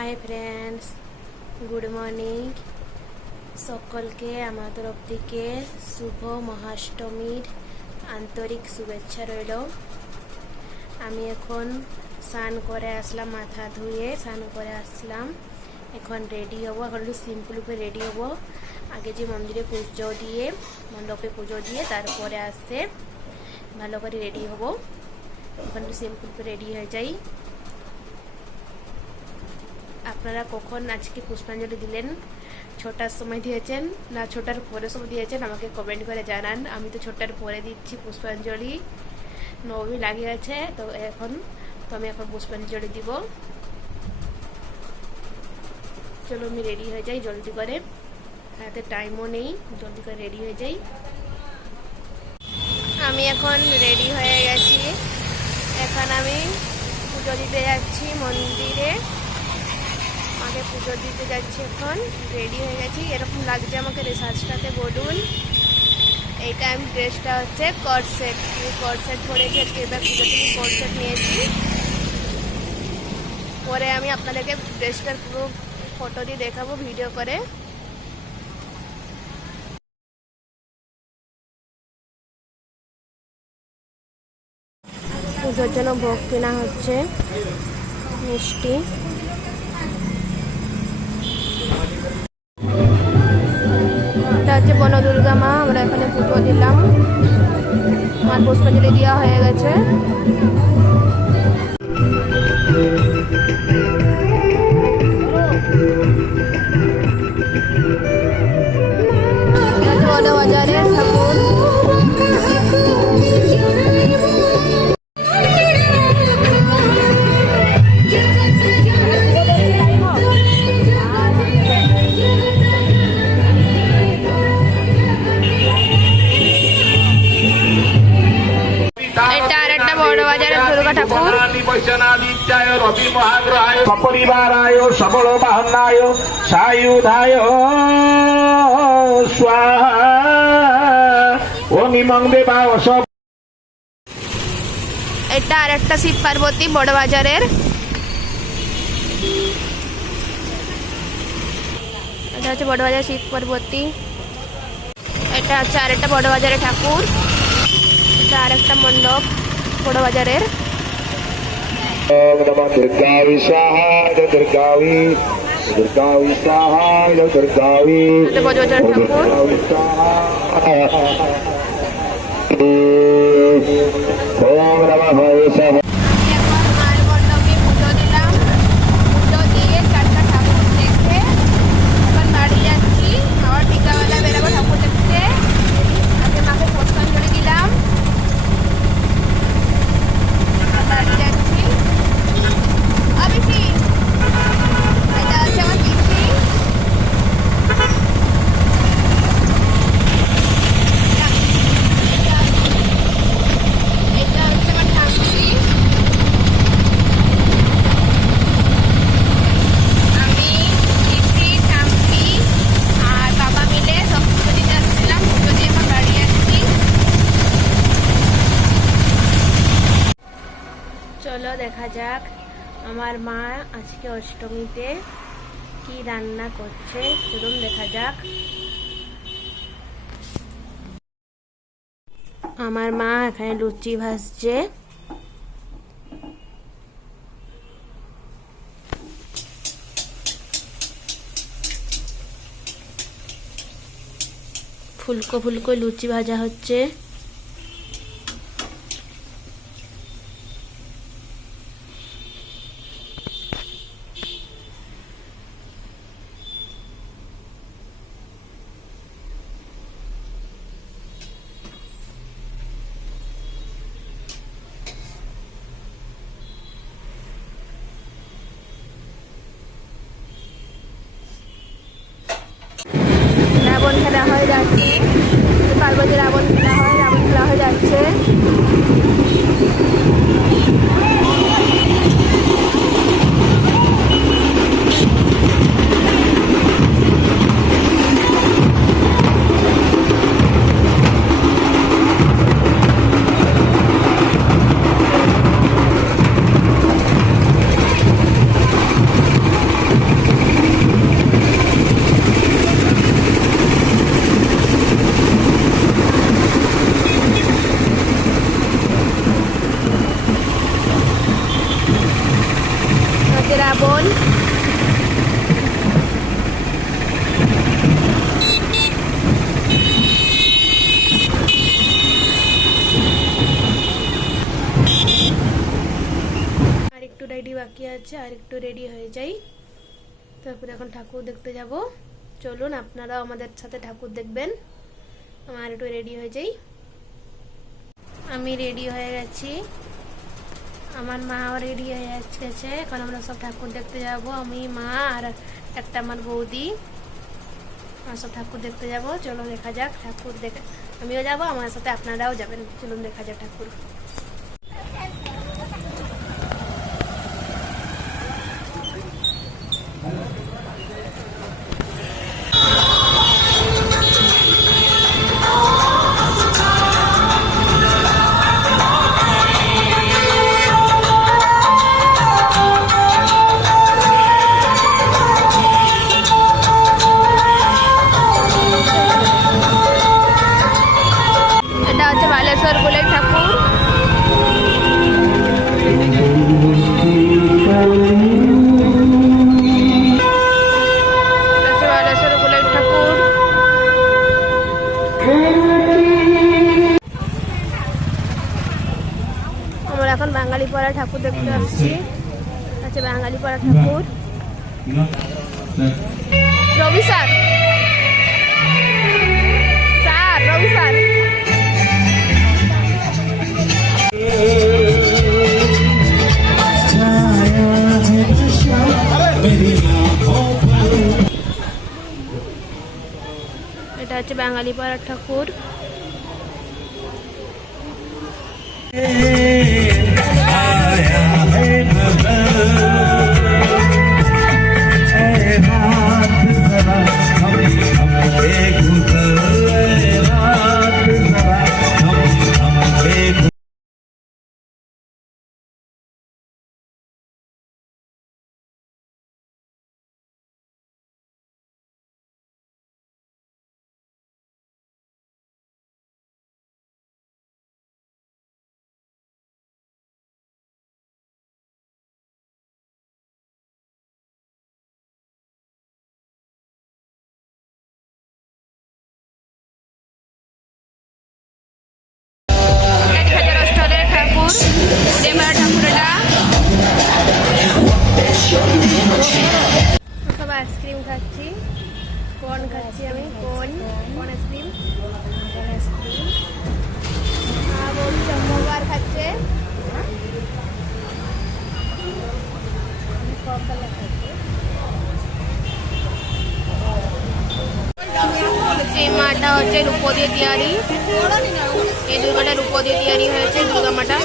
Hi friends, good morning. সকলকে আমার তরফ থেকে শুভ মহাষ্টমীর আন্তরিক শুভেচ্ছা রইল। আমি এখন স্নান করে আসলাম, মাথা ধুয়ে স্নান করে আসলাম। এখন রেডি হবো, এখন একটু সিম্পল উপরে রেডি হবো। আগে যে মন্দিরে পুজো দিয়ে, মণ্ডপে পুজো দিয়ে তারপরে আসছে ভালো করে রেডি হবো। এখন একটু সিম্পল উপরে রেডি হয়ে যাই। আপনারা কখন আজকে পুষ্পাঞ্জলি দিলেন? ছোটার সময় দিয়েছেন না ছোটার পরে সময় দিয়েছেন আমাকে কমেন্ট করে জানান। আমি তো ছোটার পরে দিচ্ছি পুষ্পাঞ্জলি, নবমী লাগিয়ে আছে তো আমি এখন পুষ্পাঞ্জলি দিব। চলো আমি রেডি হয়ে যাই জলদি করে, হাতে টাইমও নেই, জলদি করে রেডি হয়ে যাই। আমি এখন রেডি হয়ে গেছি, এখন আমি পুজো দিতে যাচ্ছি মন্দিরে। আগে পুজো দিতে যাচ্ছি, এখন রেডি হয়ে গেছি। এরকম লাগছে আমাকে রিসার্চটাতে বলুন। এইটা আমি ড্রেসটা হচ্ছে কর্সেট, পরেছি আজকে। এবার পুজো থেকে কর্সেট নিয়েছি। পরে আমি আপনাদেরকে ড্রেসটার পুরো ফটো দিয়ে দেখাবো ভিডিও করে। পুজোর জন্য ভোগ কেনা হচ্ছে, মিষ্টি। এটা হচ্ছে বনদুর্গা মা, আমরা এখানে পুজো দিলাম। আমার পুষ্পাঞ্জলি দেওয়া হয়ে গেছে। বাজারে ঠাকুর। এটা আর একটা বড় বাজারের দুর্গা ঠাকুর। রবি মহাগ্রহায় সপরিবারায় সবল বাহনায় সায়ুধায় স্বাহা ওম ইমং দেবা অসব। এটা আর একটা শিব পার্বতী বড় বাজারের। এটা হচ্ছে বড় বাজার শিব পার্বতী। এটা হচ্ছে আর একটা বড় বাজারের ঠাকুর। এটা আর একটা মণ্ডপ বড় বাজারের। দুর্গাবি সহায় দুর্গাবি দুর্গাবি সহায় দুর্গাবি বড় বাজারের ঠাকুর। ওম নমঃ শিবায়। চলো দেখা যাক আমার মা আজকে অষ্টমীতে কি রান্না করছে, চলুন দেখা যাক। আমার মা এখানে লুচি ভাজছে। ফুলকো ফুলকো লুচি ভাজা হচ্ছে। রাবণ খেলা হয়ে যাচ্ছে, পার্বতী রাবণ খেলা হয়ে যাচ্ছে। শ্রাবণ। আর একটু রেডি বাকি আছে, আর একটু রেডি হয়ে যাই, তারপরে এখন ঠাকুর দেখতে যাব। চলুন আপনারাও আমাদের সাথে ঠাকুর দেখবেন। আমার একটু রেডি হয়ে যাই। আমি রেডি হয়ে গেছি, আমার মাও রেডি হয়ে গেছে। এখন আমরা সব ঠাকুর দেখতে যাব, আমি, মা আর একটা আমার বৌদি, আমরা সব ঠাকুর দেখতে যাব। চলো দেখা যাক ঠাকুর দেখে, আমিও যাব, আমার সাথে আপনারাও যাবেন। চলুন দেখা যাক ঠাকুর। এটা হচ্ছে বালেশ্বর কুলের ঠাকুর। বালেশ্বর কুলের ঠাকুর। আমরা এখন বাঙালি পাড়া ঠাকুর দেখতে আসছি। আচ্ছা, বাঙালি পাড়া ঠাকুর। রবি স্যার, রবি স্যার। এটা হচ্ছে বাঙালি পাড়ার ঠাকুর। সব আইসক্রিম খাচ্ছি, কোন খাচ্ছি আমি, কোন আইসক্রিম, বৌদি চকোবার খাচ্ছে। এই মাটা হচ্ছে রূপো দিয়ে তৈরি, এই দুর্গাটা রূপো দিয়ে তৈরি হয়েছে, দুর্গা মাটা।